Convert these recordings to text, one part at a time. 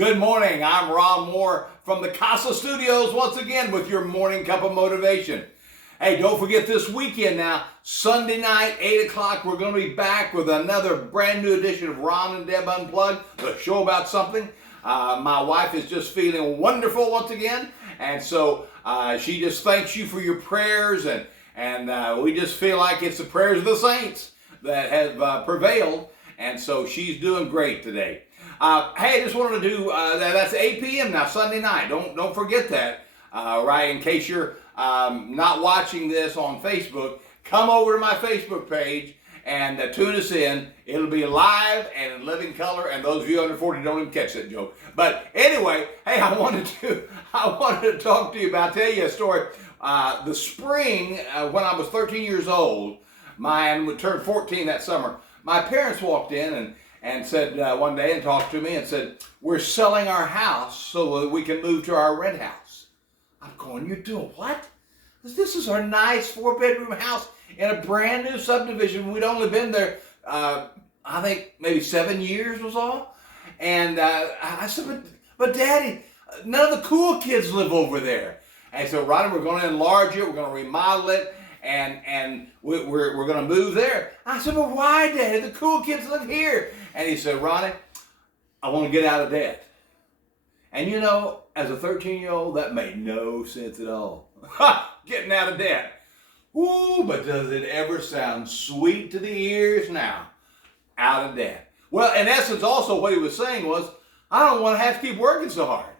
Good morning. I'm Ron Moore from the Casa Studios once again with your morning cup of motivation. Hey, don't forget this weekend now, Sunday night, 8 o'clock, we're going to be back with another brand new edition of Ron and Deb Unplugged, the show about something. My wife is just feeling wonderful once again, and so she just thanks you for your prayers, and we just feel like it's the prayers of the saints that have prevailed, and so she's doing great today. Hey, I just wanted to do that's 8 p.m. now, Sunday night. Don't forget that. Right, in case you're not watching this on Facebook, come over to my Facebook page and tune us in. It'll be live and in living color. And those of you under 40 don't even catch that joke. But anyway, hey, I wanted to talk to you about, tell you a story. The spring when I was 13 years old, mine would turn 14 that summer. My parents walked in and said one day and talked to me and said, "We're selling our house so that we can move to our rent house." I'm going, "You're doing what?" This is our nice 4-bedroom house in a brand new subdivision. We'd only been there, I think maybe 7 years was all. And I said, but Daddy, none of the cool kids live over there. And so, Ronnie, we're going to enlarge it. We're going to remodel it. And we're going to move there. I said, "But why, Daddy? The cool kids live here." And he said, "Ronnie, I want to get out of debt." And you know, as a 13-year-old, that made no sense at all. Getting out of debt. Ooh, but does it ever sound sweet to the ears now? Out of debt. Well, in essence, also what he was saying was, I don't want to have to keep working so hard.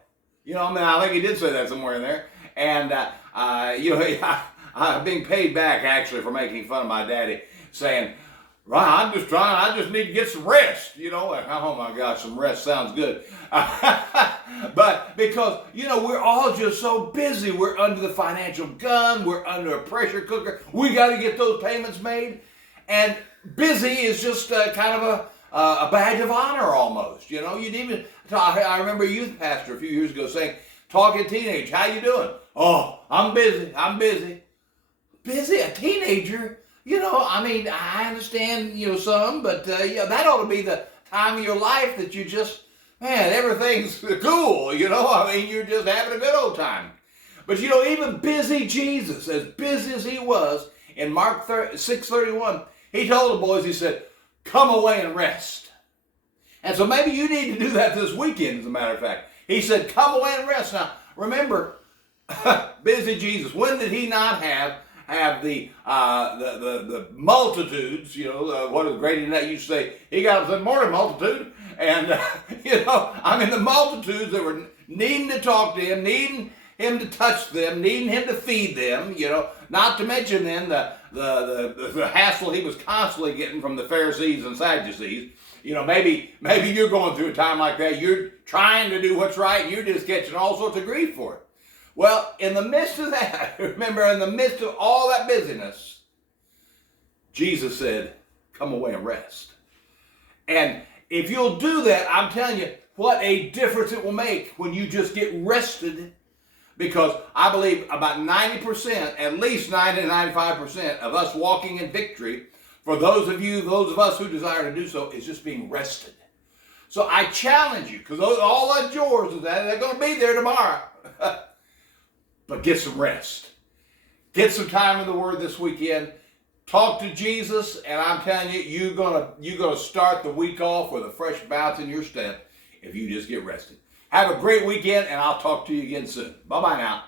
You know, I mean, I think he did say that somewhere in there. And, you know, I'm being paid back, actually, for making fun of my daddy, saying, "Ron, I just need to get some rest." You know, oh my gosh, some rest sounds good. But because, you know, we're all just so busy. We're under the financial gun. We're under a pressure cooker. We got to get those payments made. And busy is just kind of a badge of honor almost. You know, you'd even, I remember a youth pastor a few years ago saying, talking teenage, "How you doing?" "Oh, I'm busy. Busy? A teenager? You know, I mean, I understand, you know, some, but yeah, that ought to be the time of your life that you just, man, everything's cool, you know? I mean, you're just having a good old time." But, you know, even busy Jesus, as busy as he was, in Mark 6:31, he told the boys, he said, "Come away and rest." And so maybe you need to do that this weekend, as a matter of fact. He said, "Come away and rest." Now, remember, busy Jesus, when did he not have the multitudes, you know, what is Grady Nutt used to say, he got up and said, "Morning, multitude." And, you know, I mean, the multitudes that were needing to talk to him, needing him to touch them, needing him to feed them, you know, not to mention then the hassle he was constantly getting from the Pharisees and Sadducees. You know, maybe you're going through a time like that. You're trying to do what's right, and you're just catching all sorts of grief for it. Well, in the midst of that, remember, in the midst of all that busyness, Jesus said, "Come away and rest." And if you'll do that, I'm telling you, what a difference it will make when you just get rested. Because I believe about 90%, at least 90 to 95% of us walking in victory, for those of us who desire to do so, is just being rested. So I challenge you, because all that yours, they're going to be there tomorrow. But get some rest. Get some time in the Word this weekend. Talk to Jesus, and I'm telling you, you're gonna start the week off with a fresh bounce in your step if you just get rested. Have a great weekend, and I'll talk to you again soon. Bye-bye now.